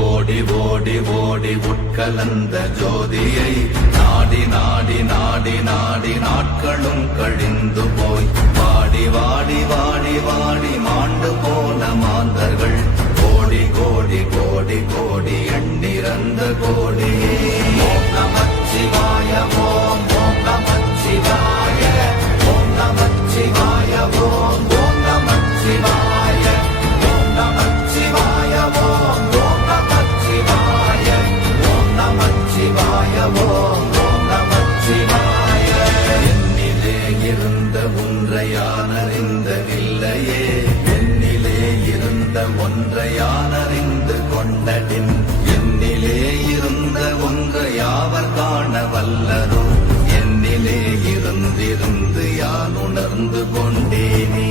ஓடி ஓடி ஓடி உட்கலந்த ஜோதியை நாடி நாடி நாடி நாடி நாட்களும் கழிந்து போய் வாடி வாடி வாடி வாடி மாண்டு போன மாந்தர்கள் கோடி கோடி கோடி கோடி எண்ணிறந்த கோடி. ஓம் நமச்சிவாய ஓம் ஓம் நமச்சிவாய ஓம் நமச்சிவாய ஓம் ஓம் நமச்சிவாய ஓம் நமச்சிவாய ஓம் ஓம் நமச்சிவாய ஓம் நமச்சிவாய ஓம் ஓம் நமச்சிவாய. என்னிலே இருந்த ஒன்றை யானறிந்ததில்லையே, என்னிலே இருந்த ஒன்றை யானறிந்து கொண்டடின், என்னிலே இருந்த ஒன்றை யாவர் காண வல்லரோ, என்னிலே இருந்திருந்து யான் உணர்ந்து கொண்டேனே.